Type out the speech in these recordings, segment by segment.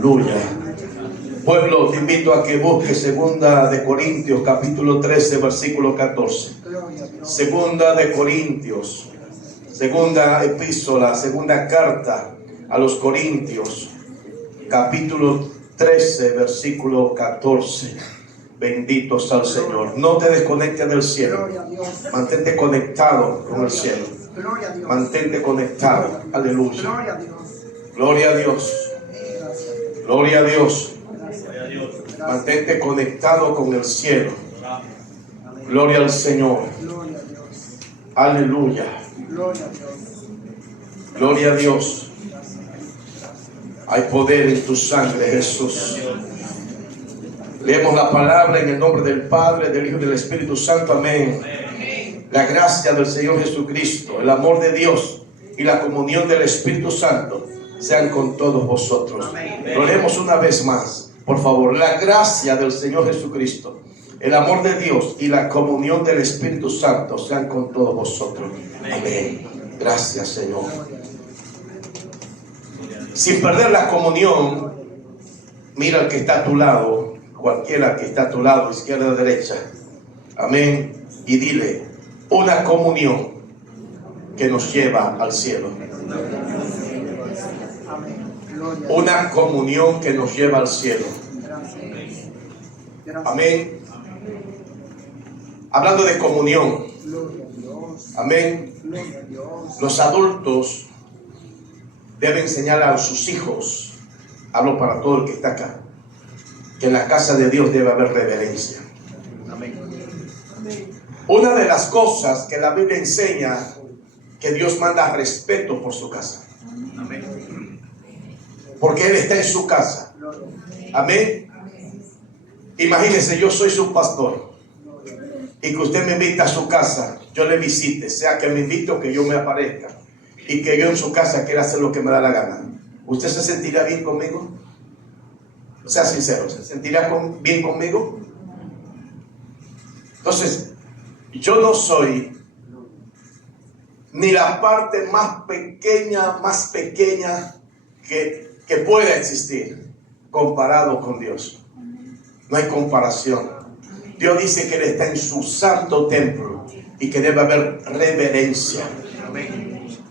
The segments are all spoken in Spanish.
Aleluya. Pueblo, te invito a que busques Segunda de Corintios, capítulo 13, versículo 14. Segunda de Corintios, segunda epístola, segunda carta a los Corintios, capítulo 13, versículo 14. Bendito sea el Señor. No te desconectes del cielo. Mantente conectado con el cielo. Mantente conectado. Aleluya. Gloria a Dios. Gloria a Dios. Mantente conectado con el cielo. Gloria al Señor. Aleluya. Gloria a Dios. Hay poder en tu sangre, Jesús. Leemos la palabra en el nombre del Padre, del Hijo y del Espíritu Santo. Amén. La gracia del Señor Jesucristo, el amor de Dios y la comunión del Espíritu Santo sean con todos vosotros. Lo leemos una vez más, por favor. La gracia del Señor Jesucristo, el amor de Dios y la comunión del Espíritu Santo sean con todos vosotros. Amén. Gracias, Señor. Sin perder la comunión, mira al que está a tu lado, cualquiera que está a tu lado, izquierda o derecha. Amén. Y dile: una comunión que nos lleva al cielo. Una comunión que nos lleva al cielo. Amén. Hablando de comunión. Amén. Los adultos deben enseñar a sus hijos, hablo para todo el que está acá, que en la casa de Dios debe haber reverencia. Una de las cosas que la Biblia enseña, que Dios manda respeto por su casa. Porque Él está en su casa. Amén. Imagínense, yo soy su pastor y que usted me invita a su casa, yo le visite, sea que me invite o que yo me aparezca, y que yo en su casa quiera hacer lo que me da la gana. ¿Usted se sentirá bien conmigo? Sea sincero, ¿se sentirá bien conmigo? Entonces, yo no soy ni la parte más pequeña que pueda existir comparado con Dios. No hay comparación. Dios dice que Él está en su santo templo y que debe haber reverencia.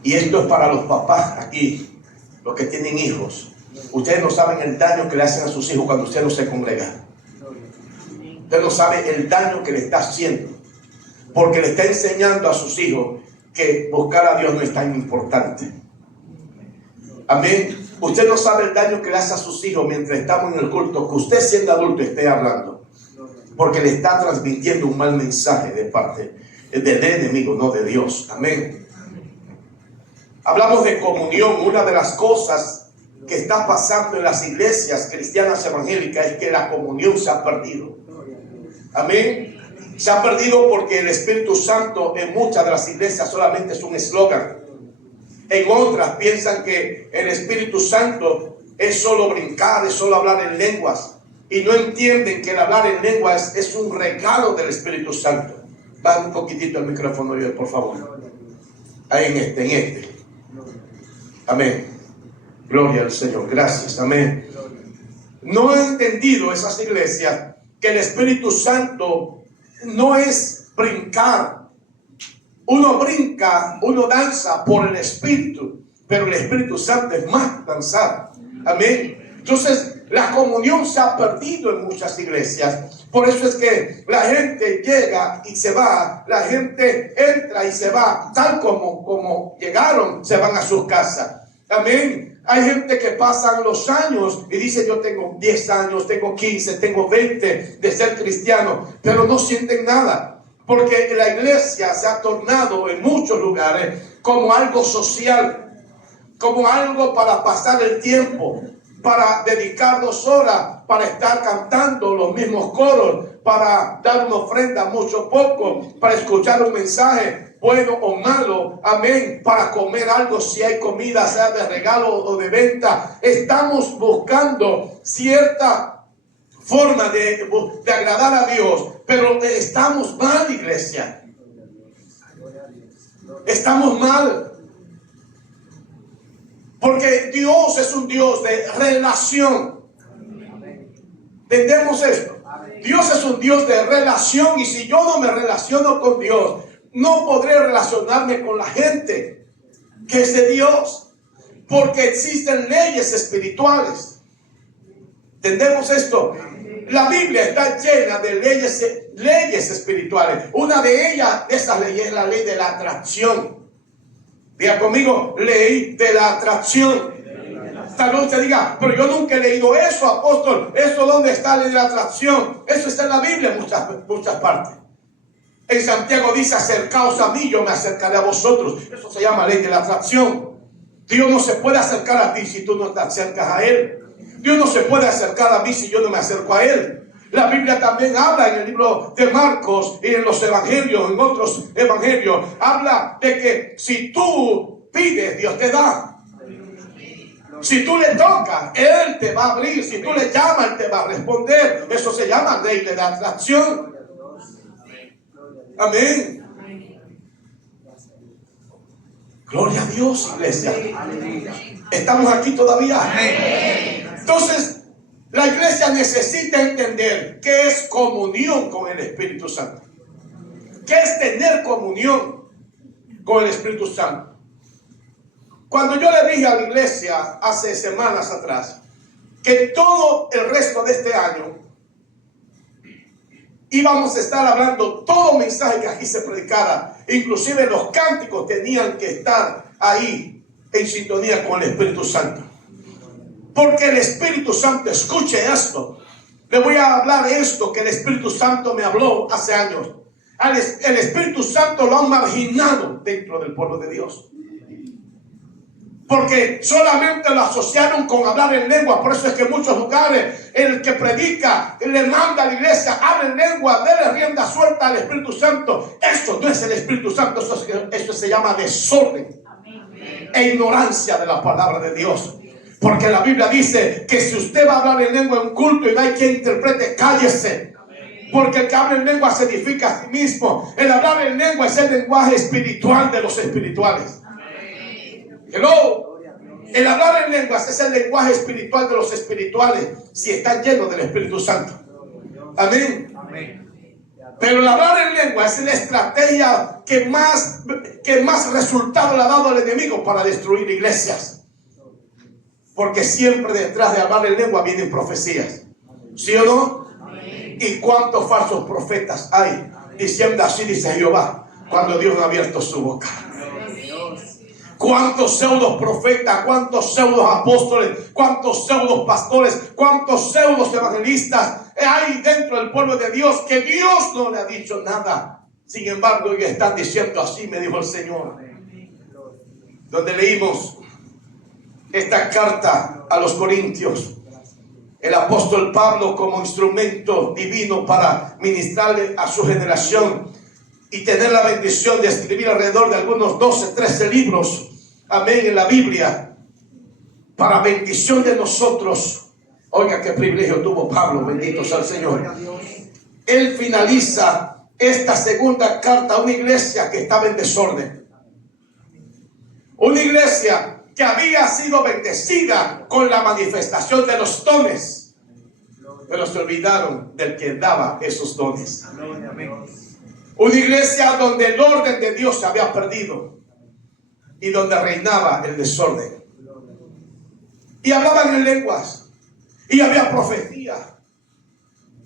Y esto es para los papás aquí, los que tienen hijos. Ustedes no saben el daño que le hacen a sus hijos cuando usted no se congrega. Usted no sabe el daño que le está haciendo, porque le está enseñando a sus hijos que buscar a Dios no es tan importante. Amén. Usted no sabe el daño que le hace a sus hijos mientras estamos en el culto, que usted siendo adulto esté hablando, porque le está transmitiendo un mal mensaje de parte del enemigo, no de Dios. Amén. Hablamos de comunión. Una de las cosas que está pasando en las iglesias cristianas evangélicas es que la comunión se ha perdido. Amén. Se ha perdido porque el Espíritu Santo en muchas de las iglesias solamente es un eslogan. En otras piensan que el Espíritu Santo es solo brincar, es solo hablar en lenguas. Y no entienden que el hablar en lenguas es un regalo del Espíritu Santo. Baja un poquitito el micrófono, por favor. Ahí en este. Amén. Gloria al Señor. Gracias. Amén. No he entendido esas iglesias que el Espíritu Santo no es brincar. Uno brinca, uno danza por el Espíritu, pero el Espíritu Santo es más danzar. Amén. Entonces, la comunión se ha perdido en muchas iglesias. Por eso es que la gente llega y se va, la gente entra y se va, tal como llegaron, se van a sus casas. Amén. Hay gente que pasan los años y dice: yo tengo 10 años, tengo 15, tengo 20 de ser cristiano, pero no sienten nada. Porque la iglesia se ha tornado en muchos lugares como algo social, como algo para pasar el tiempo, para dedicar 2 horas, para estar cantando los mismos coros, para dar una ofrenda mucho poco, para escuchar un mensaje bueno o malo, amén, para comer algo si hay comida, sea de regalo o de venta. Estamos buscando cierta forma de agradar a Dios, pero estamos mal, iglesia. Estamos mal. Porque Dios es un Dios de relación. ¿Entendemos esto? Dios es un Dios de relación, y si yo no me relaciono con Dios, no podré relacionarme con la gente que es de Dios, porque existen leyes espirituales. ¿Entendemos esto? La Biblia está llena de leyes espirituales. Una de ellas, de esas leyes, es la ley de la atracción. Diga conmigo, ley de la atracción. Tal vez usted diga, pero yo nunca he leído eso, apóstol. ¿Eso dónde está la ley de la atracción? Eso está en la Biblia en muchas partes. En Santiago dice, acercaos a mí, yo me acercaré a vosotros. Eso se llama ley de la atracción. Dios no se puede acercar a ti si tú no te acercas a Él. Dios no se puede acercar a mí si yo no me acerco a Él. La Biblia también habla en el libro de Marcos y en los evangelios, en otros evangelios, habla de que si tú pides, Dios te da. Si tú le tocas, Él te va a abrir. Si tú le llamas, Él te va a responder. Eso se llama ley de la atracción. Amén. Gloria a Dios, iglesia. ¿Estamos aquí todavía? Entonces, la iglesia necesita entender qué es comunión con el Espíritu Santo. ¿Qué es tener comunión con el Espíritu Santo? Cuando yo le dije a la iglesia hace semanas atrás que todo el resto de este año íbamos a estar hablando todo mensaje que aquí se predicara, inclusive los cánticos tenían que estar ahí en sintonía con el Espíritu Santo. Porque el Espíritu Santo, escuche esto, le voy a hablar esto que el Espíritu Santo me habló hace años. El Espíritu Santo lo han marginado dentro del pueblo de Dios. Porque solamente lo asociaron con hablar en lengua. Por eso es que en muchos lugares el que predica le manda a la iglesia, habla en lengua, déle rienda suelta al Espíritu Santo. Eso no es el Espíritu Santo, eso se llama desorden e ignorancia de la palabra de Dios. Porque la Biblia dice que si usted va a hablar en lengua en un culto y no hay quien interprete, cállese. Porque el que habla en lengua se edifica a sí mismo. El hablar en lengua es el lenguaje espiritual de los espirituales. Hello. El hablar en lenguas es el lenguaje espiritual de los espirituales, si están llenos del Espíritu Santo. Amén. Pero el hablar en lengua es la estrategia que más resultado le ha dado al enemigo para destruir iglesias. Porque siempre detrás de hablar en lengua vienen profecías. ¿Sí o no? ¿Y cuántos falsos profetas hay diciendo así dice Jehová cuando Dios no ha abierto su boca? ¿Cuántos pseudos profetas, cuántos pseudos apóstoles, cuántos pseudos pastores, cuántos pseudos evangelistas hay dentro del pueblo de Dios que Dios no le ha dicho nada? Sin embargo, ellos están diciendo así me dijo el Señor. Donde leímos esta carta a los Corintios, el apóstol Pablo como instrumento divino para ministrarle a su generación y tener la bendición de escribir alrededor de algunos 12, 13 libros, amén, en la Biblia, para bendición de nosotros. Oiga qué privilegio tuvo Pablo, bendito sea el Señor. Él finaliza esta segunda carta a una iglesia que estaba en desorden. Una iglesia que había sido bendecida con la manifestación de los dones, pero se olvidaron del que daba esos dones. Una iglesia donde el orden de Dios se había perdido y donde reinaba el desorden. Y hablaban en lenguas y había profecía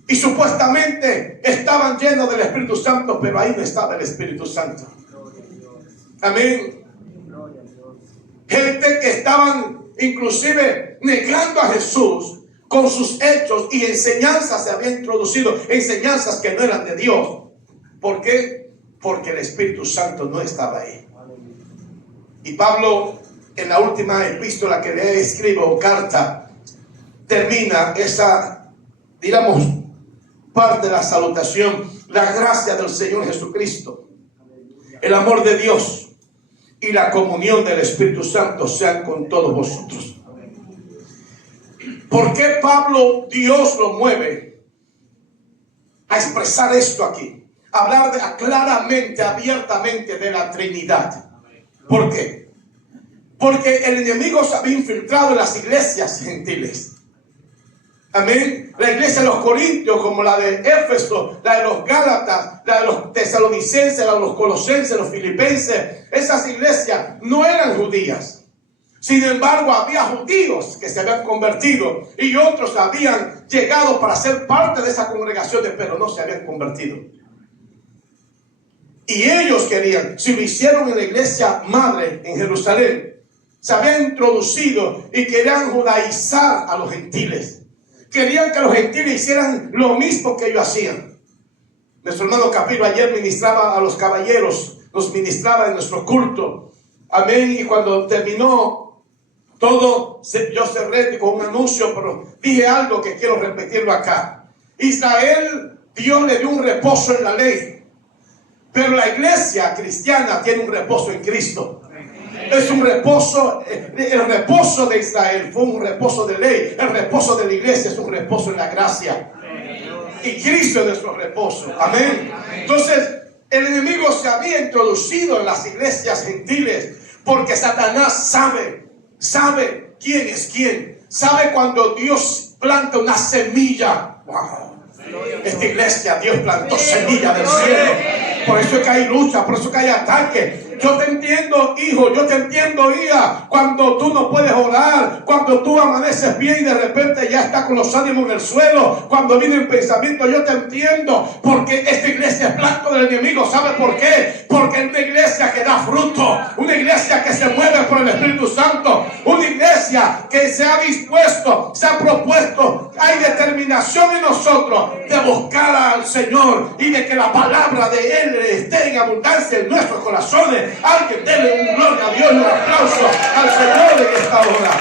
y supuestamente estaban llenos del Espíritu Santo, pero ahí no estaba el Espíritu Santo. Amén. Gente que estaban inclusive negando a Jesús con sus hechos y enseñanzas se habían introducido, enseñanzas que no eran de Dios. ¿Por qué? Porque el Espíritu Santo no estaba ahí. Y Pablo, en la última epístola que le escribo, o carta, termina esa, digamos, parte de la salutación. La gracia del Señor Jesucristo, el amor de Dios y la comunión del Espíritu Santo sean con todos vosotros. ¿Por qué Pablo, Dios lo mueve a expresar esto aquí? Hablar claramente, abiertamente de la Trinidad. ¿Por qué? Porque el enemigo se había infiltrado en las iglesias gentiles. Amén. La iglesia de los Corintios, como la de Éfeso, la de los Gálatas, la de los Tesalonicenses, la de los Colosenses, los Filipenses, esas iglesias no eran judías. Sin embargo, había judíos que se habían convertido y otros habían llegado para ser parte de esa congregación, pero no se habían convertido. Y ellos querían, si lo hicieron en la iglesia madre en Jerusalén, se habían introducido y querían judaizar a los gentiles. Querían que los gentiles hicieran lo mismo que ellos hacían. Nuestro hermano Capillo ayer ministraba a los caballeros, nos ministraba en nuestro culto. Amén. Y cuando terminó todo, yo cerré con un anuncio, pero dije algo que quiero repetirlo acá. Israel, Dios le dio un reposo en la ley, pero la iglesia cristiana tiene un reposo en Cristo. Es un reposo, el reposo de Israel fue un reposo de ley. El reposo de la iglesia es un reposo en la gracia. Y Cristo es nuestro reposo. Amén. Entonces, el enemigo se había introducido en las iglesias gentiles porque Satanás sabe quién es quién. Sabe cuando Dios planta una semilla. Wow. Esta iglesia, Dios plantó semilla del cielo. Por eso es que hay lucha, por eso es que hay ataque. Yo te entiendo, hijo, yo te entiendo, hija, cuando tú no puedes orar, cuando tú amaneces bien y de repente ya estás con los ánimos en el suelo, cuando vienen pensamientos, yo te entiendo, porque esta iglesia es blanco del enemigo. ¿Sabe por qué? Porque es una iglesia que da fruto, una iglesia que se mueve por el Espíritu Santo, una iglesia que se ha dispuesto, se ha propuesto, hay determinación en nosotros de buscar al Señor y de que la palabra de Él esté en abundancia en nuestros corazones. Alguien dele un gloria a Dios y un aplauso al Señor en esta hora.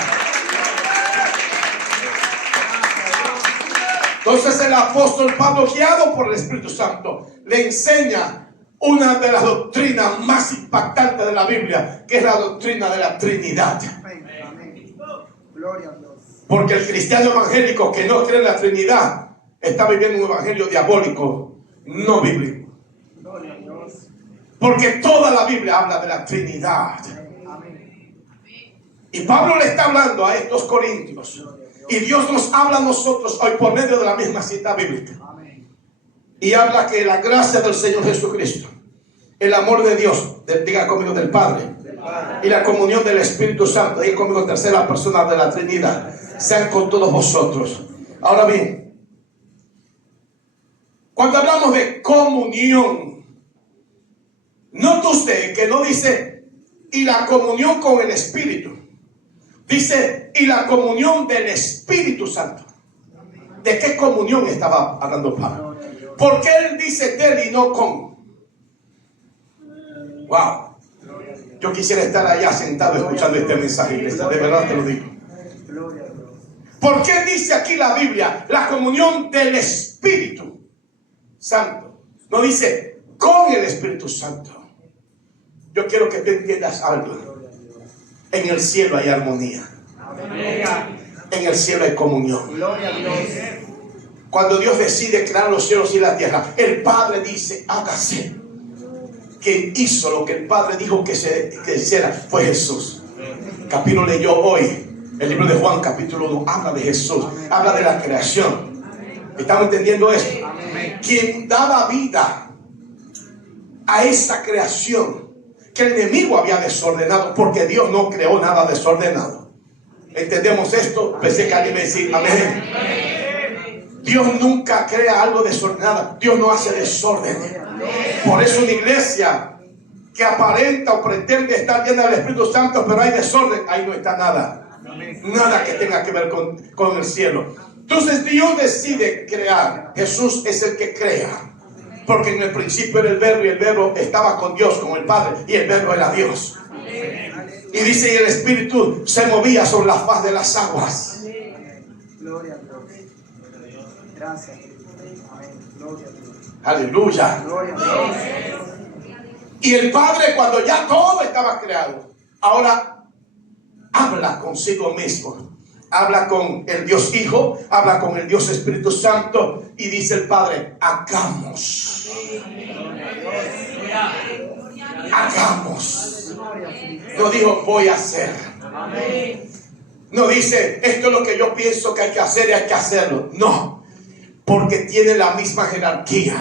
Entonces el apóstol Pablo, guiado por el Espíritu Santo, le enseña una de las doctrinas más impactantes de la Biblia, que es la doctrina de la Trinidad. Gloria a Dios. Porque el cristiano evangélico que no cree en la Trinidad está viviendo un evangelio diabólico, no bíblico. Gloria a Dios. Porque toda la Biblia habla de la Trinidad. Y Pablo le está hablando a estos corintios. Y Dios nos habla a nosotros hoy por medio de la misma cita bíblica. Y habla que la gracia del Señor Jesucristo, el amor de Dios, diga conmigo, del Padre, y la comunión del Espíritu Santo, diga conmigo, tercera persona de la Trinidad, sean con todos vosotros. Ahora bien, cuando hablamos de comunión, note usted que no dice y la comunión con el Espíritu. Dice y la comunión del Espíritu Santo. ¿De qué comunión estaba hablando Pablo? ¿Por qué él dice del y no con? Wow. Yo quisiera estar allá sentado escuchando este mensaje, iglesia. De verdad te lo digo. ¿Por qué dice aquí la Biblia la comunión del Espíritu Santo? No dice con el Espíritu Santo. Yo quiero que tú entiendas algo. En el cielo hay armonía. En el cielo hay comunión. Cuando Dios decide crear los cielos y la tierra, el Padre dice, hágase. Quien hizo lo que el Padre dijo que se hiciera fue Jesús. Capítulo leyó hoy el libro de Juan, capítulo 1, habla de Jesús, habla de la creación. ¿Estamos entendiendo esto? Quien daba vida a esa creación que el enemigo había desordenado, porque Dios no creó nada desordenado. ¿Entendemos esto? Pensé que alguien me decía amén. Dios nunca crea algo desordenado. Dios no hace desorden. Por eso una iglesia que aparenta o pretende estar llena del Espíritu Santo, pero hay desorden, ahí no está nada. Nada que tenga que ver con el cielo. Entonces Dios decide crear. Jesús es el que crea. Porque en el principio era el verbo y el verbo estaba con Dios, con el Padre, y el verbo era Dios. Y dice, y el Espíritu se movía sobre la faz de las aguas. Gloria a Dios. Gracias. Amén. Gloria a Dios. Aleluya. Gloria a Dios. Y el Padre, cuando ya todo estaba creado, ahora habla consigo mismo. Habla con el Dios Hijo, habla con el Dios Espíritu Santo y dice el Padre, hagamos. Hagamos. No dijo voy a hacer. No dice, esto es lo que yo pienso que hay que hacer y hay que hacerlo. No, porque tiene la misma jerarquía.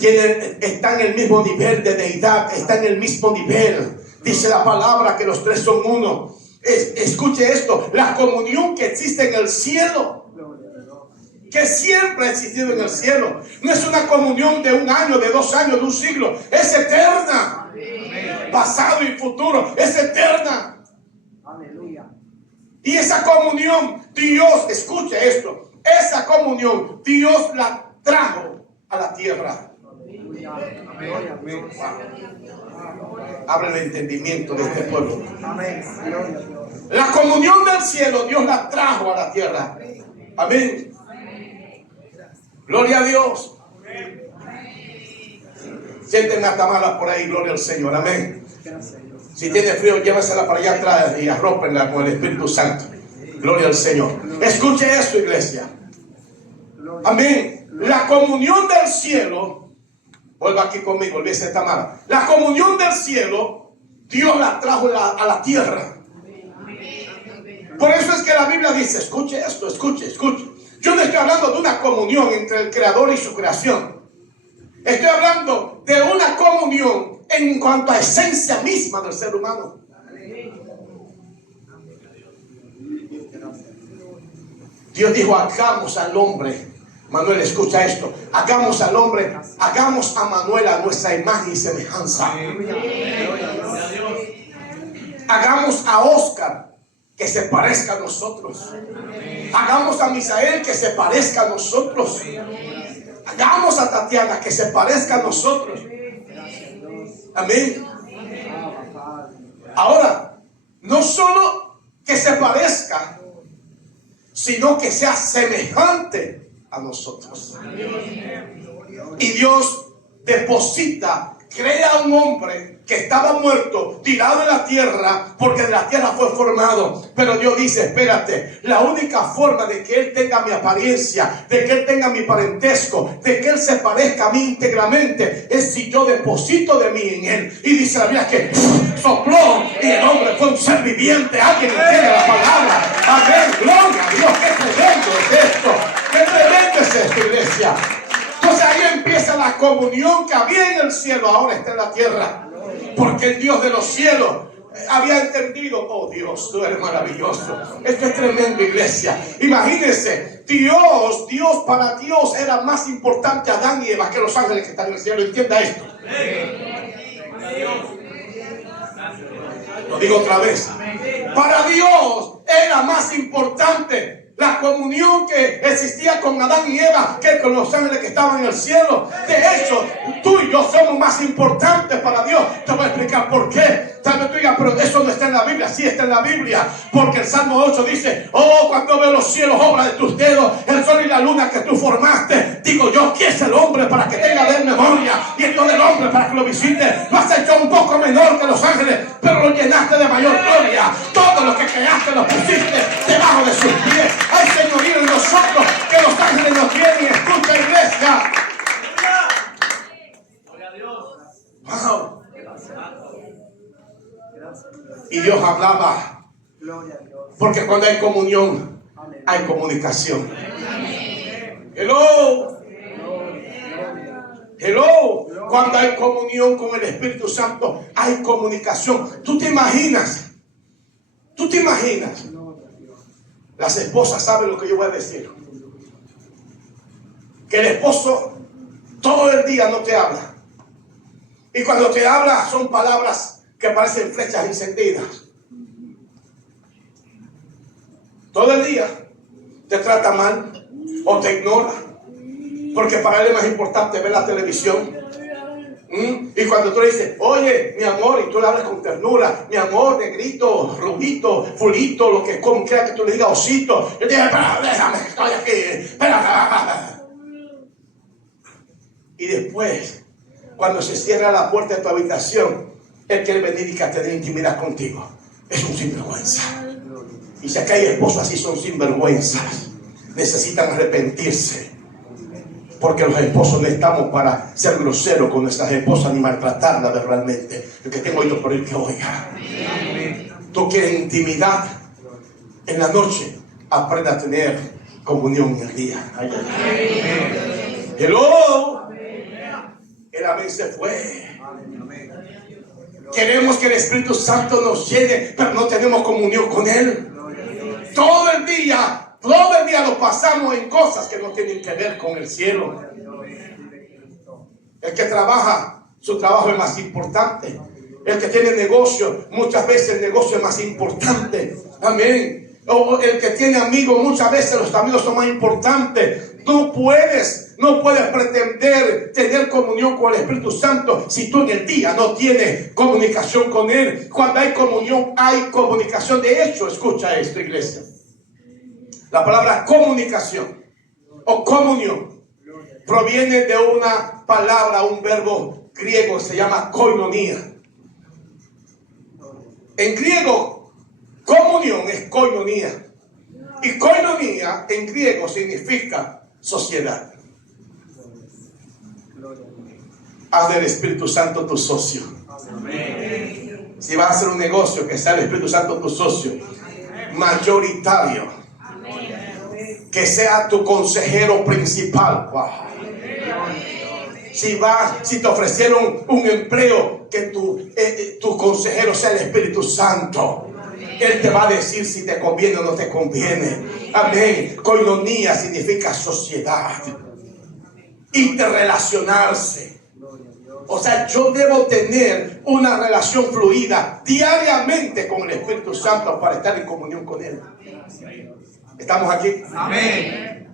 Está en el mismo nivel de deidad, está en el mismo nivel. Dice la palabra que los tres son uno. Escuche esto, la comunión que existe en el cielo, que siempre ha existido en el cielo, no es una comunión de 1 año, de 2 años, de un siglo, es eterna. Pasado y futuro, es eterna. Y esa comunión, Dios, escuche esto, esa comunión, Dios la trajo a la tierra. Abre el entendimiento de este pueblo. La comunión del cielo, Dios la trajo a la tierra. Amén. Gloria a Dios. Siéntenme a Tamara por ahí, gloria al Señor. Amén. Si tiene frío, llévesela para allá atrás y arrópenla con el Espíritu Santo. Gloria al Señor. Escuche esto, iglesia. Amén. La comunión del cielo, vuelva aquí conmigo, olvídese de Tamara. La comunión del cielo, Dios la trajo a la tierra. Por eso es que la Biblia dice, escuche esto, escuche. Yo no estoy hablando de una comunión entre el Creador y su creación. Estoy hablando de una comunión en cuanto a esencia misma del ser humano. Dios dijo, hagamos al hombre. Manuel, escucha esto. Hagamos al hombre, hagamos a Manuel a nuestra imagen y semejanza. Hagamos a Oscar que se parezca a nosotros. Hagamos a Misael que se parezca a nosotros. Hagamos a Tatiana que se parezca a nosotros. Amén. Ahora, no solo que se parezca, sino que sea semejante a nosotros. Y Dios deposita, crea un hombre que estaba muerto, tirado en la tierra, porque de la tierra fue formado. Pero Dios dice, espérate, la única forma de que Él tenga mi apariencia, de que Él tenga mi parentesco, de que Él se parezca a mí íntegramente, es si yo deposito de mí en Él. Y dice la Biblia que sopló y el hombre fue un ser viviente. Alguien entiende la palabra. Amén, gloria a Dios. Qué tremendo es esto. Qué tremendo es esto, iglesia. Entonces ahí empieza la comunión que había en el cielo, ahora está en la tierra. Porque el Dios de los cielos había entendido, oh Dios, tú eres maravilloso. Esto es tremendo, iglesia. Imagínense, Dios para Dios era más importante Adán y Eva que los ángeles que están en el cielo. Entienda esto. Lo digo otra vez. Para Dios era más importante la comunión que existía con Adán y Eva que con los ángeles que estaban en el cielo. De hecho, tú y yo somos más importantes para Dios. Te voy a explicar por qué. Tal vez tú digas, pero eso no está en la Biblia. Sí está en la Biblia. Porque el Salmo 8 dice, oh, cuando veo los cielos, obra de tus dedos, el sol y la luna que tú formaste. Digo yo, ¿quién es el hombre para que tenga de él memoria? Y entonces el hombre para que lo visite. Lo has hecho un poco menor que los ángeles, pero lo llenaste de mayor gloria. Todo lo que creaste lo pusiste debajo de sus pies. Hay señorío en nosotros que los ángeles nos tienen. Escucha, iglesia. Wow. Y Dios hablaba. Porque cuando hay comunión, hay comunicación. Hello. Cuando hay comunión con el Espíritu Santo, hay comunicación. ¿Tú te imaginas? Las esposas saben lo que yo voy a decir. Que el esposo todo el día no te habla. Y cuando te habla son palabras que parecen flechas encendidas. Todo el día te trata mal o te ignora. Porque para él es más importante ver la televisión. Y cuando tú le dices, oye, mi amor, y tú le hablas con ternura, mi amor, negrito, rubito, fulito, lo que como quiera que tú le digas, osito. Yo te digo, espera, déjame, estoy aquí, espera. Y después, cuando se cierra la puerta de tu habitación, él quiere venir y tener intimidad contigo. Es un sinvergüenza. Y si acá hay esposos así, son sinvergüenzas. Necesitan arrepentirse. Porque los esposos no estamos para ser groseros con nuestras esposas ni maltratarlas verbalmente. El que tengo oído por el que oiga. Tú quieres intimidad. en la noche, aprenda a tener comunión en el día. Ay, ay, ay. Hello. El amén se fue. Queremos que el Espíritu Santo nos llene, pero no tenemos comunión con Él. Todo el día lo pasamos en cosas que no tienen que ver con el cielo. El que trabaja, su trabajo es más importante. El que tiene negocio, muchas veces el negocio es más importante. Amén. O el que tiene amigos, muchas veces los amigos son más importantes. No puedes pretender tener comunión con el Espíritu Santo si tú en el día no tienes comunicación con Él. Cuando hay comunión, hay comunicación. De hecho, escucha esto, iglesia. La palabra comunicación o comunión proviene de una palabra, un verbo griego que se llama koinonia. En griego, comunión es koinonia. Y koinonia en griego significa sociedad. Haz del Espíritu Santo tu socio. Si vas a hacer un negocio, que sea el Espíritu Santo tu socio mayoritario. Que sea tu consejero principal. Wow. Si te ofrecieron un empleo, que tu consejero sea el Espíritu Santo. Él te va a decir si te conviene o no te conviene. Amén. Koinonia significa sociedad, interrelacionarse. O sea, yo debo tener una relación fluida diariamente con el Espíritu Santo para estar en comunión con Él. ¿Estamos aquí? Amén.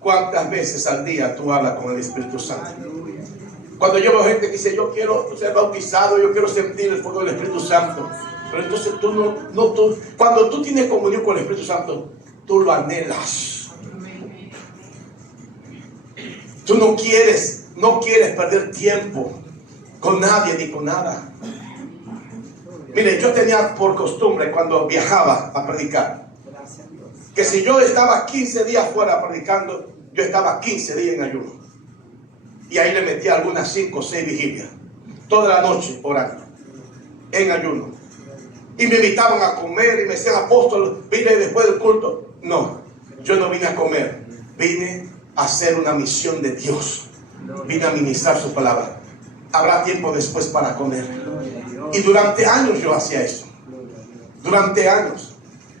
¿Cuántas veces al día tú hablas con el Espíritu Santo? Cuando yo veo gente que dice, yo quiero ser bautizado, yo quiero sentir el fuego del Espíritu Santo. Pero entonces cuando tú tienes comunión con el Espíritu Santo, tú lo anhelas. Tú no quieres perder tiempo con nadie ni con nada. Mire, yo tenía por costumbre cuando viajaba a predicar, que si yo estaba 15 días fuera predicando, yo estaba 15 días en ayuno. Y ahí le metía algunas 5 o 6 vigilias. Toda la noche orando, en ayuno. Y me invitaban a comer y me decían, apóstol, vine después del culto. No, yo no vine a comer. Vine a hacer una misión de Dios. Vine a ministrar su palabra. Habrá tiempo después para comer. Y durante años yo hacía eso. Durante años.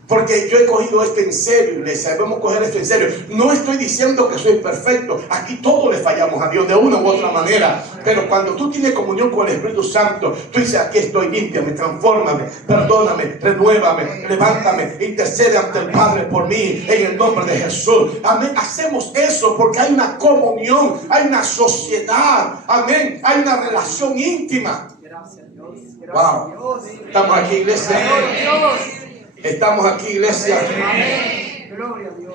Porque yo he cogido esto en serio, iglesia. Debemos coger esto en serio. No estoy diciendo que soy perfecto. Aquí todos le fallamos a Dios de una u otra manera. Pero cuando tú tienes comunión con el Espíritu Santo, tú dices, aquí estoy, límpiame, transfórmame, perdóname, renuévame, levántame, intercede ante el Padre por mí, en el nombre de Jesús. Amén. Hacemos eso porque hay una comunión, hay una sociedad. Amén. Hay una relación íntima. Wow. Estamos aquí, iglesia. Estamos aquí, iglesia.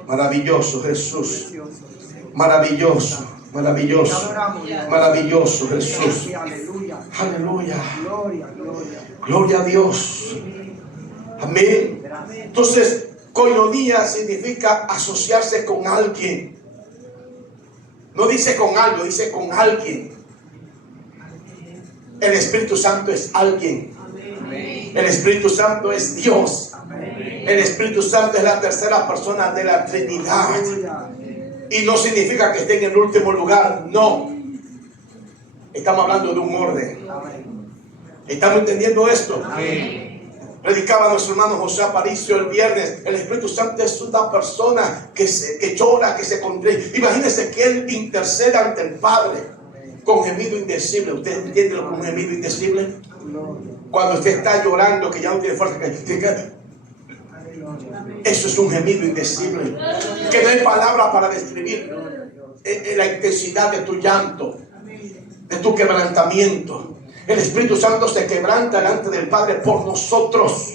Maravilloso, Jesús. Maravilloso, maravilloso, maravilloso, Jesús. Aleluya. Gloria a Dios. Amén. Entonces, koinonia significa asociarse con alguien. No dice con algo, dice con alguien. El Espíritu Santo es alguien. El Espíritu Santo es Dios. El Espíritu Santo es la tercera persona de la Trinidad. Y no significa que esté en el último lugar. No. Estamos hablando de un orden. ¿Estamos entendiendo esto? Predicaba nuestro hermano José Aparicio el viernes. El Espíritu Santo es una persona que llora, que se contribuye. Imagínense que Él intercede ante el Padre con gemido indecible. ¿Usted entiende lo que es un gemido indecible? Cuando usted está llorando, que ya no tiene fuerza, eso es un gemido indecible. Que no hay palabra para describir la intensidad de tu llanto, de tu quebrantamiento. El Espíritu Santo se quebranta delante del Padre por nosotros.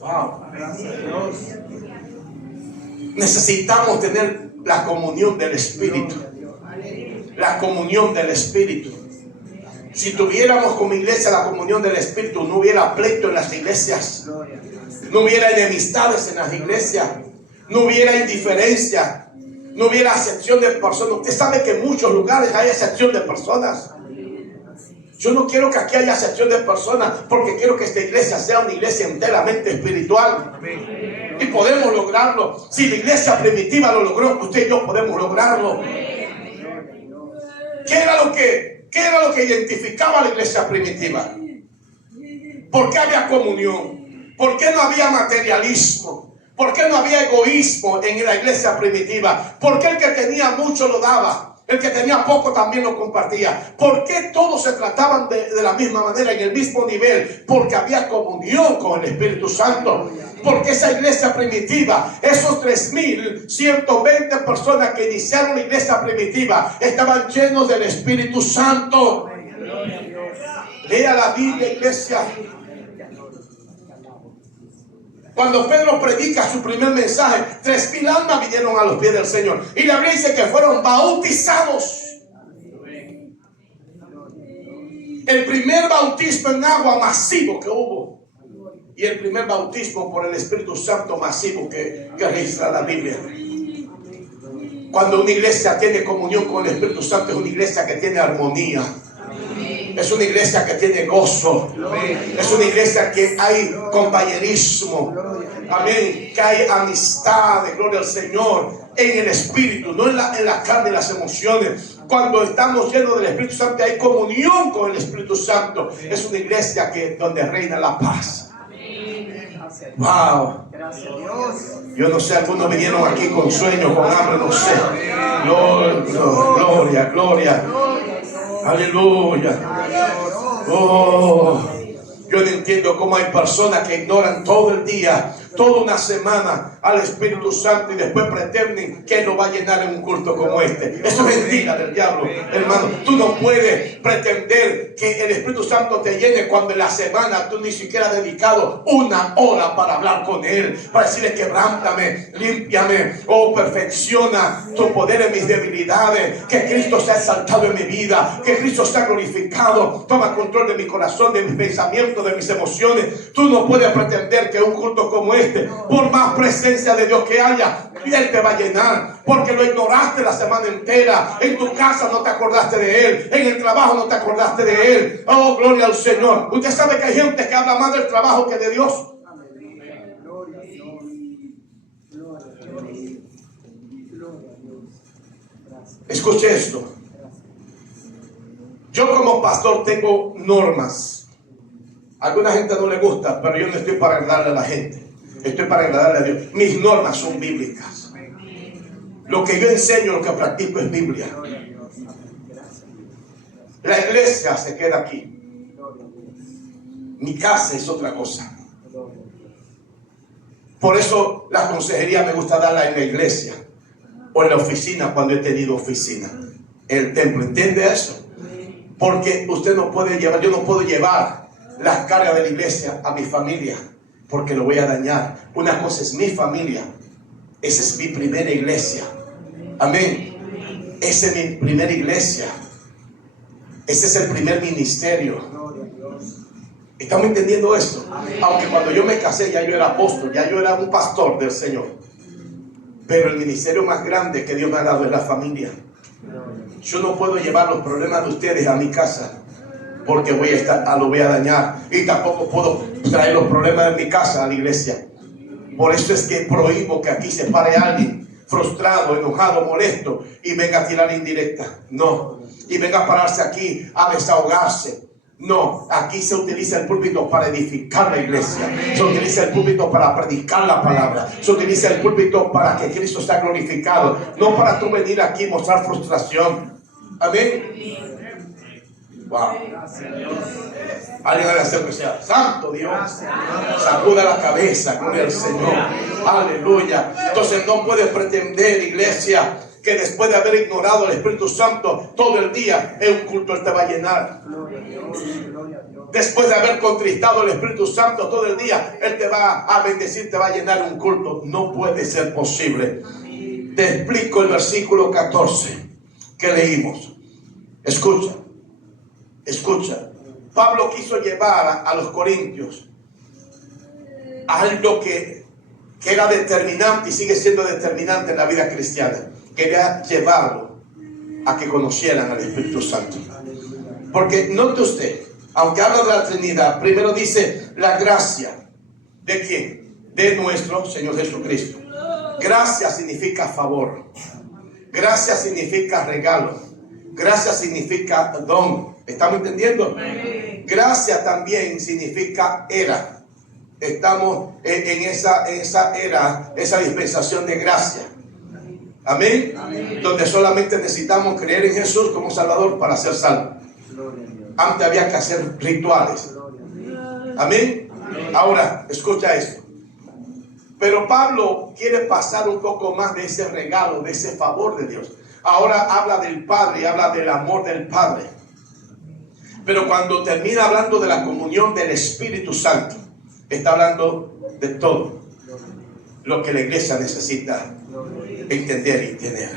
Wow. Necesitamos tener la comunión del Espíritu. La comunión del Espíritu. Si tuviéramos como iglesia la comunión del Espíritu, no hubiera pleito en las iglesias, no hubiera enemistades en las iglesias, no hubiera indiferencia, no hubiera acepción de personas. Usted sabe que en muchos lugares hay acepción de personas. Yo no quiero que aquí haya excepción de personas, porque quiero que esta iglesia sea una iglesia enteramente espiritual. Y podemos lograrlo. Si la iglesia primitiva lo logró, usted y yo podemos lograrlo. ¿Qué era lo que identificaba a la iglesia primitiva? ¿Por qué había comunión? ¿Por qué no había materialismo? ¿Por qué no había egoísmo en la iglesia primitiva? ¿Por qué el que tenía mucho lo daba? El que tenía poco también lo compartía. ¿Por qué todos se trataban de la misma manera, en el mismo nivel? Porque había comunión con el Espíritu Santo. Porque esa iglesia primitiva, esos 3,120 personas que iniciaron la iglesia primitiva, estaban llenos del Espíritu Santo. Lea la Biblia, iglesia. Cuando Pedro predica su primer mensaje, 3,000 almas vinieron a los pies del Señor. Y la Biblia dice que fueron bautizados. El primer bautismo en agua masivo que hubo. Y el primer bautismo por el Espíritu Santo masivo que registra la Biblia. Cuando una iglesia tiene comunión con el Espíritu Santo, es una iglesia que tiene armonía. Es una iglesia que tiene gozo. Es una iglesia que hay compañerismo. Amén. Que hay amistad, gloria al Señor, en el Espíritu, no en la carne y las emociones. Cuando estamos llenos del Espíritu Santo, hay comunión con el Espíritu Santo. Es una iglesia donde reina la paz. Wow. Yo no sé, algunos vinieron aquí con sueño, con hambre, no sé. Gloria, gloria. Aleluya. Oh, yo no entiendo cómo hay personas que ignoran todo el día, toda una semana al Espíritu Santo y después pretenden que lo va a llenar en un culto como este. Eso es mentira del diablo, hermano. Tú no puedes pretender que el Espíritu Santo te llene cuando en la semana tú ni siquiera has dedicado 1 hora para hablar con Él, para decirle: quebrántame, límpiame, oh, perfecciona tu poder en mis debilidades, que Cristo sea exaltado en mi vida, que Cristo sea glorificado, toma control de mi corazón, de mis pensamientos, de mis emociones. Tú no puedes pretender que un culto como este, por más presencia de Dios que haya, Él te va a llenar, porque lo ignoraste la semana entera. En tu casa no te acordaste de Él, en el trabajo no te acordaste de Él. Oh, gloria al Señor. Usted sabe que hay gente que habla más del trabajo que de Dios. Escuche esto. Yo como pastor tengo normas. A alguna gente no le gusta, pero yo no estoy para agradarle a la gente. Estoy para agradarle a Dios. Mis normas son bíblicas. Lo que yo enseño, lo que practico es Biblia. La iglesia se queda aquí. Mi casa es otra cosa. Por eso la consejería me gusta darla en la iglesia o en la oficina, cuando he tenido oficina, en el templo. ¿Entiende eso? Porque usted no puede llevar, yo no puedo llevar las cargas de la iglesia a mi familia, porque lo voy a dañar. Una cosa es mi familia. Esa es mi primera iglesia. Amén. Esa es mi primera iglesia. Ese es el primer ministerio. ¿Estamos entendiendo esto? Aunque cuando yo me casé ya yo era apóstol, ya yo era un pastor del Señor. Pero el ministerio más grande que Dios me ha dado es la familia. Yo no puedo llevar los problemas de ustedes a mi casa, porque lo voy a dañar. Y tampoco puedo traer los problemas de mi casa a la iglesia. Por eso es que prohíbo que aquí se pare alguien frustrado, enojado, molesto y venga a tirar indirecta. No. Y venga a pararse aquí a desahogarse. No, aquí se utiliza el púlpito para edificar la iglesia. Se utiliza el púlpito para predicar la palabra. Se utiliza el púlpito para que Cristo sea glorificado. No para tú venir aquí y mostrar frustración. Amén. Wow. Alguien va a hacer que sea santo Dios. Sacuda la cabeza, gloria al Señor. Aleluya. Entonces no puedes pretender, iglesia, que después de haber ignorado al Espíritu Santo todo el día, en un culto Él te va a llenar. Después de haber contristado al Espíritu Santo todo el día, Él te va a bendecir, te va a llenar un culto. No puede ser posible. Te explico el versículo 14 que leímos. Escucha. Escucha. Pablo quiso llevar a los corintios a algo que era determinante y sigue siendo determinante en la vida cristiana. Quería llevarlo a que conocieran al Espíritu Santo. Porque note usted, aunque habla de la Trinidad, primero dice la gracia. ¿De quién? De nuestro Señor Jesucristo. Gracia significa favor. Gracia significa regalo. Gracia significa don. ¿Estamos entendiendo? Gracia también significa era. Estamos en esa era, esa dispensación de gracia. Amén. Donde solamente necesitamos creer en Jesús como Salvador para ser salvos. Antes había que hacer rituales. Amén. Ahora, escucha esto. Pero Pablo quiere pasar un poco más de ese regalo, de ese favor de Dios. Ahora habla del Padre, habla del amor del Padre. Pero cuando termina hablando de la comunión del Espíritu Santo, está hablando de todo lo que la iglesia necesita entender y tener.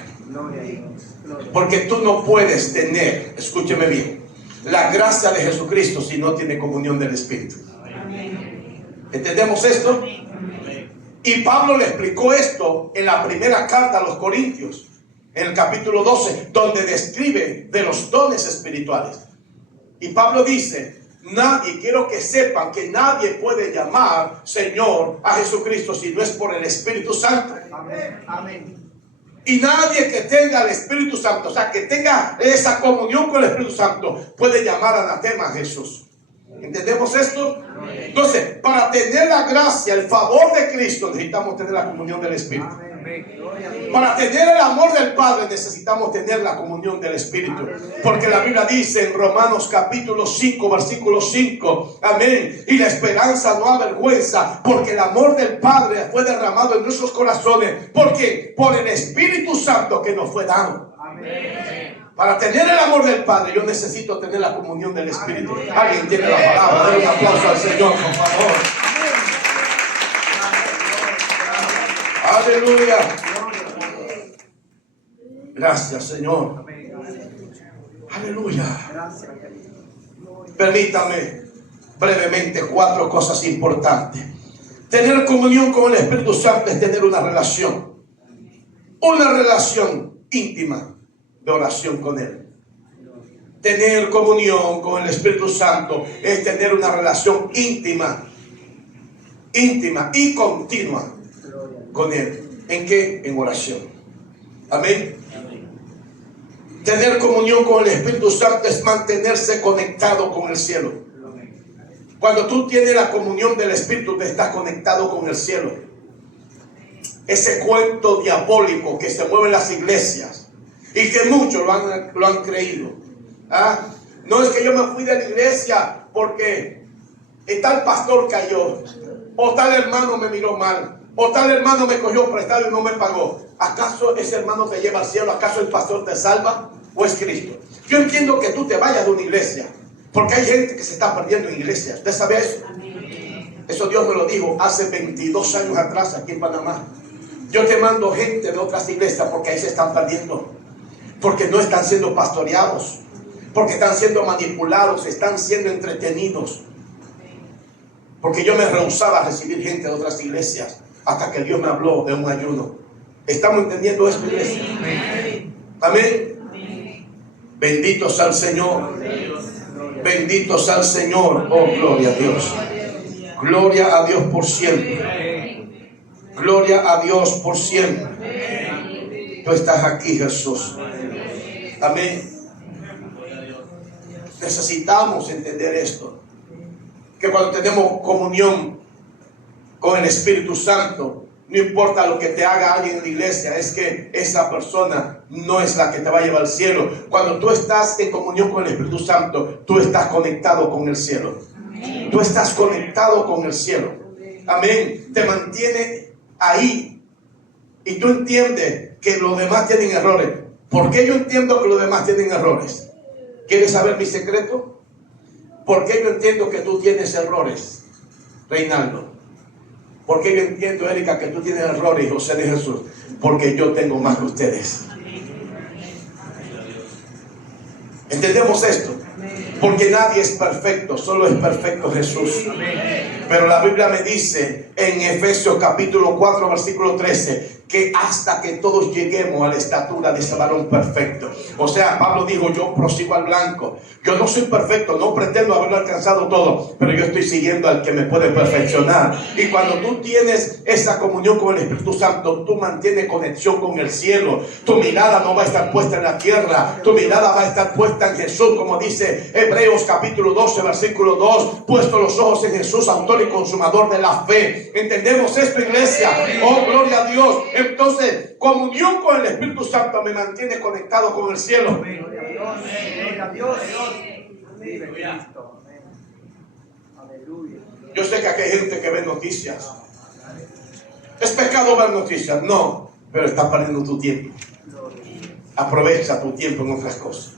Porque tú no puedes tener, escúcheme bien, la gracia de Jesucristo si no tiene comunión del Espíritu. ¿Entendemos esto? Y Pablo le explicó esto en la primera carta a los Corintios, en el capítulo 12, donde describe de los dones espirituales. Y Pablo dice, nadie, quiero que sepan que nadie puede llamar Señor a Jesucristo si no es por el Espíritu Santo. Amén. Amén. Y nadie que tenga el Espíritu Santo, o sea, que tenga esa comunión con el Espíritu Santo, puede llamar anatema a Jesús. ¿Entendemos esto? Entonces, para tener la gracia, el favor de Cristo, necesitamos tener la comunión del Espíritu. Para tener el amor del Padre, necesitamos tener la comunión del Espíritu. Porque la Biblia dice en Romanos capítulo 5, versículo 5, amén, y la esperanza no avergüenza, porque el amor del Padre fue derramado en nuestros corazones. Porque por el Espíritu Santo que nos fue dado. Amén. Para tener el amor del Padre, yo necesito tener la comunión del Espíritu. Alguien tiene la palabra. Denle un aplauso al Señor, por favor. Aleluya. Gracias, Señor. Aleluya. Permítame brevemente 4 cosas importantes. Tener comunión con el Espíritu Santo es tener una relación íntima de oración con Él. Tener comunión con el Espíritu Santo es tener una relación íntima y continua con Él. ¿En qué? En oración. Amén. Tener comunión con el Espíritu Santo es mantenerse conectado con el cielo. Cuando tú tienes la comunión del Espíritu, te estás conectado con el cielo. Ese cuento diabólico que se mueve en las iglesias y que muchos lo han creído. No es que yo me fui de la iglesia porque tal pastor cayó, o tal hermano me miró mal, o tal hermano me cogió prestado y no me pagó. ¿Acaso ese hermano te lleva al cielo? ¿Acaso el pastor te salva? ¿O es Cristo? Yo entiendo que tú te vayas de una iglesia, porque hay gente que se está perdiendo en iglesias. ¿Usted sabe eso? Eso Dios me lo dijo hace 22 años atrás aquí en Panamá. Yo te mando gente de otras iglesias porque ahí se están perdiendo. Porque no están siendo pastoreados, porque están siendo manipulados, están siendo entretenidos. Porque yo me rehusaba a recibir gente de otras iglesias hasta que Dios me habló de un ayuno. ¿Estamos entendiendo esto, iglesia? Amén. Bendito sea el Señor. Bendito sea el Señor. Oh, gloria a Dios. Gloria a Dios por siempre. Gloria a Dios por siempre. Tú estás aquí, Jesús. Amén. Necesitamos entender esto. Que cuando tenemos comunión con el Espíritu Santo, no importa lo que te haga alguien en la iglesia, es que esa persona no es la que te va a llevar al cielo. Cuando tú estás en comunión con el Espíritu Santo, tú estás conectado con el cielo. Tú estás conectado con el cielo. Amén. Te mantiene ahí. Y tú entiendes que los demás tienen errores. ¿Por qué yo entiendo que los demás tienen errores? ¿Quieres saber mi secreto? ¿Por qué yo entiendo que tú tienes errores, Reinaldo? ¿Por qué yo entiendo, Erika, que tú tienes errores, José de Jesús? Porque yo tengo más que ustedes. ¿Entendemos esto? Porque nadie es perfecto, solo es perfecto Jesús. Pero la Biblia me dice en Efesios capítulo 4, versículo 13, que hasta que todos lleguemos a la estatura de ese varón perfecto. O sea, Pablo dijo, yo prosigo al blanco. Yo no soy perfecto, no pretendo haberlo alcanzado todo, pero yo estoy siguiendo al que me puede perfeccionar. Y cuando tú tienes esa comunión con el Espíritu Santo, tú mantienes conexión con el cielo. Tu mirada no va a estar puesta en la tierra, tu mirada va a estar puesta en Jesús, como dice Hebreos capítulo 12, versículo 2, puesto los ojos en Jesús, autor y consumador de la fe. ¿Entendemos esto, iglesia? Oh, gloria a Dios. Entonces, comunión con el Espíritu Santo me mantiene conectado con el cielo. Gloria a Dios. Vive Cristo. Aleluya. Yo sé que aquí hay gente que ve noticias. ¿Es pecado ver noticias? No, pero estás perdiendo tu tiempo. Aprovecha tu tiempo en otras cosas.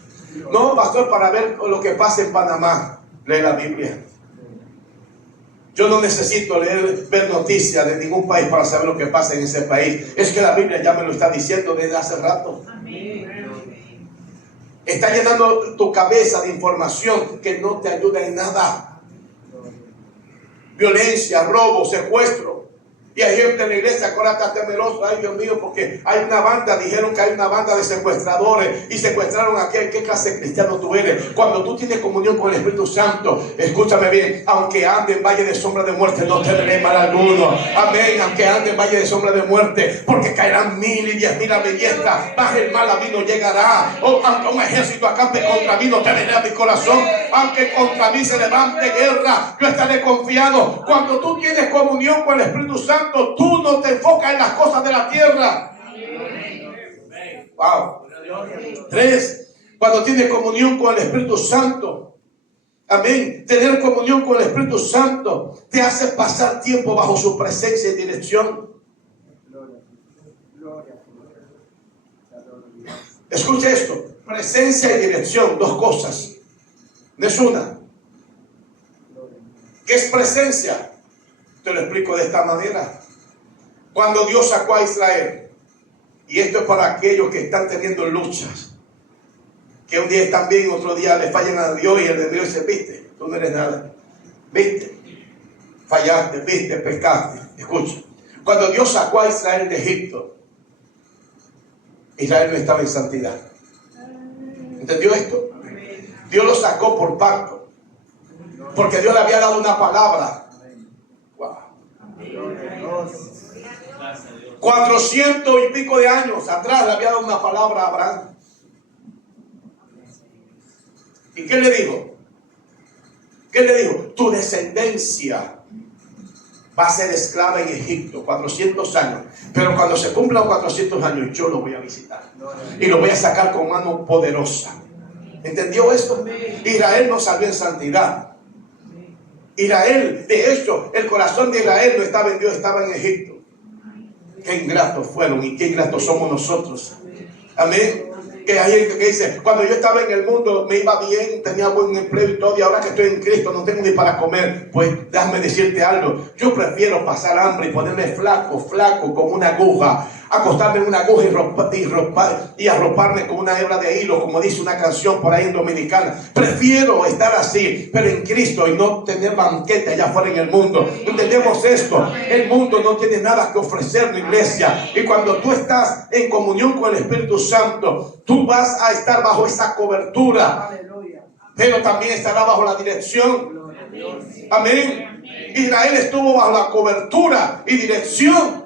No, pastor, para ver lo que pasa en Panamá, lee la Biblia. Yo no necesito ver noticias de ningún país para saber lo que pasa en ese país. Es que la Biblia ya me lo está diciendo desde hace rato. Está llenando tu cabeza de información que no te ayuda en nada. Violencia, robo, secuestro. Y hay gente en la iglesia que ahora está temeroso. Ay, Dios mío, porque hay una banda, dijeron que hay una banda de secuestradores y secuestraron a aquel. ¿Qué clase de cristiano tú eres? Cuando tú tienes comunión con el Espíritu Santo, escúchame bien, aunque ande en valle de sombra de muerte, no tendré mal alguno. Amén, aunque ande en valle de sombra de muerte, porque caerán 1000 y 10,000 a mi diestra, mas el mal a mí no llegará. Oh, aunque un ejército acampe contra mí, no temeré a mi corazón. Aunque contra mí se levante guerra, yo estaré confiado. Cuando tú tienes comunión con el Espíritu Santo, tú no te enfocas en las cosas de la tierra. Wow. 3. Cuando tienes comunión con el Espíritu Santo, amén, tener comunión con el Espíritu Santo te hace pasar tiempo bajo su presencia y dirección. Escucha esto: presencia y dirección, dos cosas, no es una. ¿Qué es presencia? Te lo explico de esta manera. Cuando Dios sacó a Israel, y esto es para aquellos que están teniendo luchas, que un día están bien, otro día le fallan a Dios, y el de Dios dice, viste, tú no eres nada, viste, fallaste, viste, pecaste. Escucha, cuando Dios sacó a Israel de Egipto, Israel no estaba en santidad. ¿Entendió esto? Dios lo sacó por pacto, porque Dios le había dado una palabra. 400 y pico de años atrás le había dado una palabra a Abraham. ¿Y qué le dijo? ¿Qué le dijo? Tu descendencia va a ser esclava en Egipto 400 años. Pero cuando se cumplan 400 años, yo lo voy a visitar. Y lo voy a sacar con mano poderosa. ¿Entendió esto? Israel no salió en santidad. Israel, de hecho, el corazón de Israel no estaba en Dios, estaba en Egipto. Qué ingratos fueron y qué ingratos somos nosotros. Amén. Que hay gente que dice, cuando yo estaba en el mundo me iba bien, tenía buen empleo y todo, y ahora que estoy en Cristo no tengo ni para comer. Pues déjame decirte algo, yo prefiero pasar hambre y ponerme flaco como una aguja, acostarme en una aguja y arroparme con una hebra de hilo, como dice una canción por ahí en dominicana. Prefiero estar así, pero en Cristo, y no tener banquete allá afuera en el mundo. ¿Entendemos esto? El mundo no tiene nada que ofrecer, la iglesia. Y cuando tú estás en comunión con el Espíritu Santo, tú vas a estar bajo esa cobertura, pero también estará bajo la dirección. Amén. Israel estuvo bajo la cobertura y dirección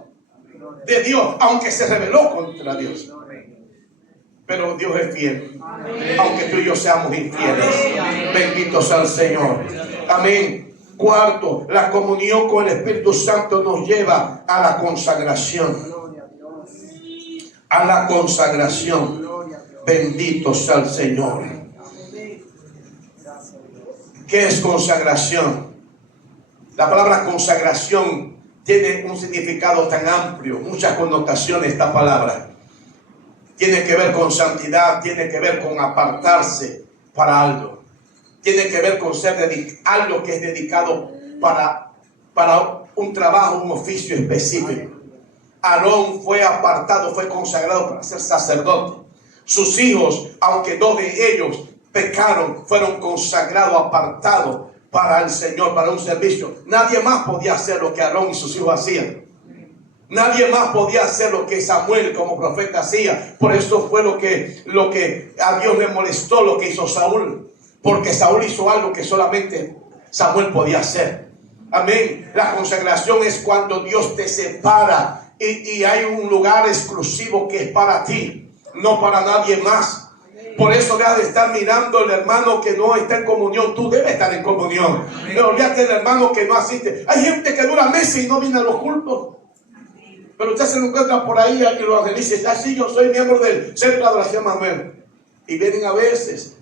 de Dios, aunque se rebeló contra Dios. Pero Dios es fiel, aunque tú y yo seamos infieles. Bendito sea el Señor. Amén. 4, la comunión con el Espíritu Santo nos lleva a la consagración. A la consagración. Bendito sea el Señor. ¿Qué es consagración? La palabra consagración tiene un significado tan amplio, muchas connotaciones esta palabra. Tiene que ver con santidad, tiene que ver con apartarse para algo. Tiene que ver con ser algo que es dedicado para un trabajo, un oficio específico. Aarón fue apartado, fue consagrado para ser sacerdote. Sus hijos, aunque 2 de ellos pecaron, fueron consagrados, apartados para el Señor, para un servicio. Nadie más podía hacer lo que Aarón y sus hijos hacían. Nadie más podía hacer lo que Samuel como profeta hacía. Por eso fue lo que a Dios le molestó lo que hizo Saúl. Porque Saúl hizo algo que solamente Samuel podía hacer. Amén. La consagración es cuando Dios te separa y hay un lugar exclusivo que es para ti, no para nadie más. Por eso deja de estar mirando al hermano que no está en comunión. Tú debes estar en comunión. Pero olvídate del hermano que no asiste. Hay gente que dura meses y no viene a los cultos. Pero usted se lo encuentra por ahí y lo dice, sí, yo soy miembro del Centro de Adoración Manuel. Y vienen a veces.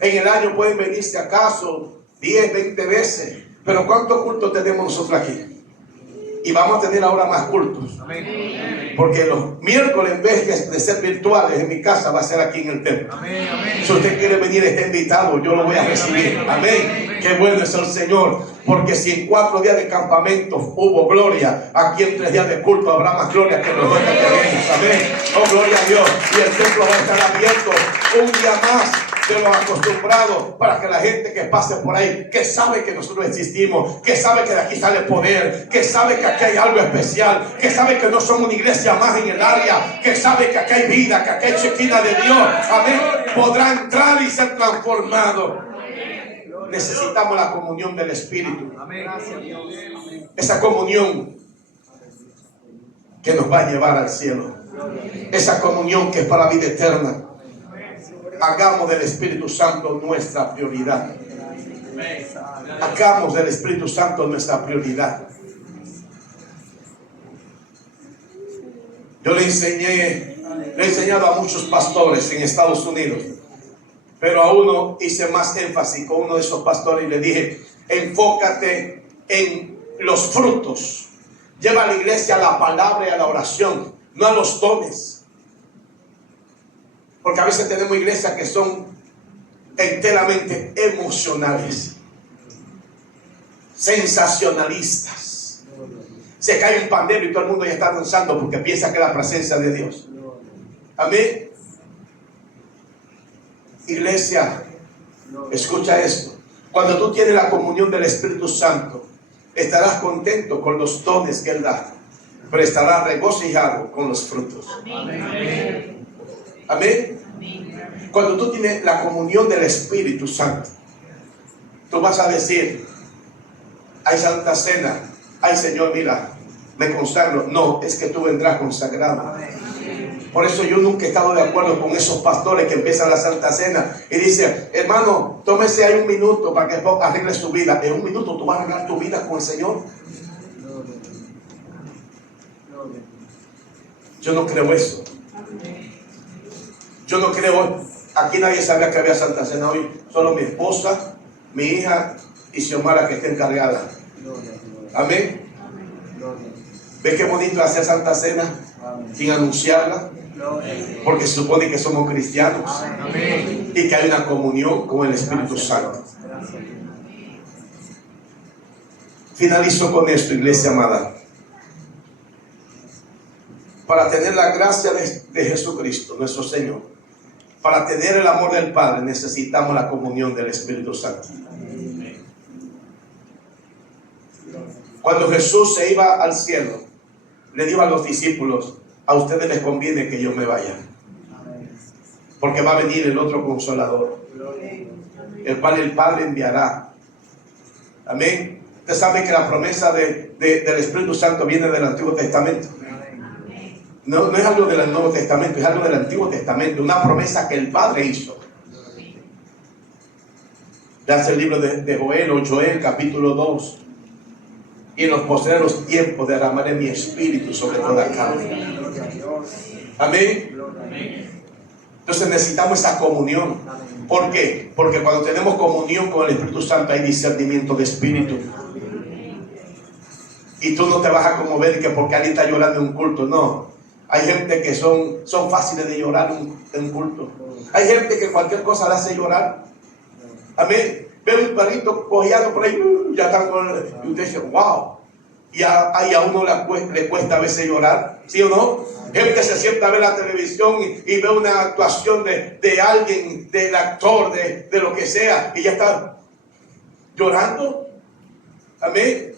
En el año pueden venir si acaso 10, 20 veces. Pero ¿cuántos cultos tenemos nosotros aquí? Y vamos a tener ahora más cultos. Porque los miércoles, en vez de ser virtuales en mi casa, va a ser aquí en el templo. Si usted quiere venir, está invitado, yo lo voy a recibir. Amén. Qué bueno es el Señor. Porque si en 4 días de campamento hubo gloria, aquí en 3 días de culto habrá más gloria que los 2 que tenemos. Amén. Oh, gloria a Dios. Y el templo va a estar abierto un día más de lo acostumbrado, para que la gente que pase por ahí, que sabe que nosotros existimos, que sabe que de aquí sale poder, que sabe que aquí hay algo especial, que sabe que no somos una iglesia más en el área, que sabe que aquí hay vida, que aquí hay chequina de Dios, amén, podrá entrar y ser transformado. Necesitamos la comunión del Espíritu, esa comunión que nos va a llevar al cielo, esa comunión que es para la vida eterna. Hagamos del Espíritu Santo nuestra prioridad. Hagamos del Espíritu Santo nuestra prioridad. Yo le he enseñado a muchos pastores en Estados Unidos, pero a uno hice más énfasis con uno de esos pastores y le dije, enfócate en los frutos. Lleva a la iglesia a la palabra y a la oración, no a los dones. Porque a veces tenemos iglesias que son enteramente emocionales, sensacionalistas. Se cae un pandero y todo el mundo ya está danzando porque piensa que es la presencia de Dios. Amén. Iglesia, escucha esto. Cuando tú tienes la comunión del Espíritu Santo, estarás contento con los dones que Él da, pero estarás regocijado con los frutos. Amén. Amén. Cuando tú tienes la comunión del Espíritu Santo, tú vas a decir, hay Santa Cena, ay Señor, mira, me consagro. No, es que tú vendrás consagrado. Por eso yo nunca he estado de acuerdo con esos pastores que empiezan la Santa Cena y dicen, hermano, tómese ahí un minuto para que arregle su vida. En un minuto tú vas a arreglar tu vida con el Señor. Yo no creo eso. Yo no creo, aquí nadie sabía que había Santa Cena hoy, solo mi esposa, mi hija y Xiomara que está encargada. Amén. ¿Ves qué bonito hacer Santa Cena sin anunciarla? Porque se supone que somos cristianos y que hay una comunión con el Espíritu Santo. Finalizo con esto, iglesia amada. Para tener la gracia de Jesucristo, nuestro Señor, para tener el amor del Padre, necesitamos la comunión del Espíritu Santo. Cuando Jesús se iba al cielo, le dijo a los discípulos, a ustedes les conviene que yo me vaya, porque va a venir el otro Consolador, el cual el Padre enviará. Amén. Usted sabe que la promesa del Espíritu Santo viene del Antiguo Testamento. No es algo del Nuevo Testamento, es algo del Antiguo Testamento, una promesa que el Padre hizo. Leas el libro de Joel o Joel capítulo 2. Y en los postreros tiempos derramaré mi espíritu sobre toda carne. Amén. Entonces necesitamos esa comunión. ¿Por qué? Porque cuando tenemos comunión con el Espíritu Santo hay discernimiento de espíritu. Y tú no te vas a conmover que porque alguien está llorando en un culto, no. Hay gente que son fáciles de llorar en un culto. Hay gente que cualquier cosa le hace llorar. Amén. Ve un perrito cojeando por ahí, ya están con él. Y usted dice, wow. Y a uno le cuesta a veces llorar, ¿sí o no? Gente se sienta a ver la televisión y ve una actuación de alguien, del actor, de lo que sea, y ya está llorando. Amén.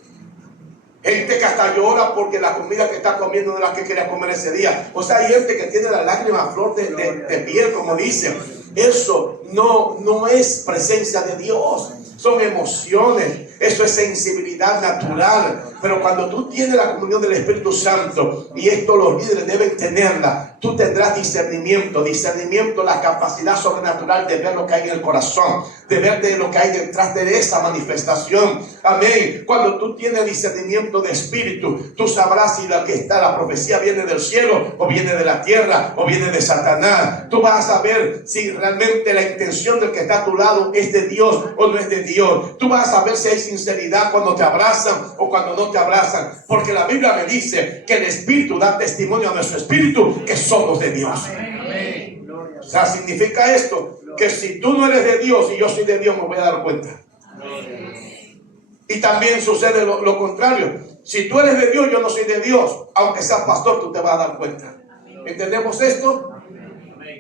Gente que hasta llora porque la comida que está comiendo no es la que quería comer ese día. O sea, hay gente que tiene la lágrima a flor de piel, como dicen. Eso no es presencia de Dios. Son emociones. Eso es sensibilidad natural. Pero cuando tú tienes la comunión del Espíritu Santo, y esto los líderes deben tenerla, tú tendrás discernimiento. Discernimiento, la capacidad sobrenatural de ver lo que hay en el corazón, de ver de lo que hay detrás de esa manifestación. Amén. Cuando tú tienes discernimiento de espíritu, tú sabrás si la profecía viene del cielo, o viene de la tierra, o viene de Satanás. Tú vas a saber si realmente la intención del que está a tu lado es de Dios o no es de Dios. Tú vas a saber si hay sinceridad cuando te abrazan o cuando no te abrazan, porque la Biblia me dice que el Espíritu da testimonio a nuestro espíritu que somos de Dios. Amén. O sea, significa esto, que si tú no eres de Dios y yo soy de Dios, me voy a dar cuenta. Y también sucede lo contrario. Si tú eres de Dios, yo no soy de Dios, aunque seas pastor, tú te vas a dar cuenta. ¿Entendemos esto?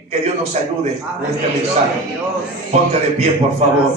Que Dios nos ayude en este mensaje. Ponte de pie, por favor.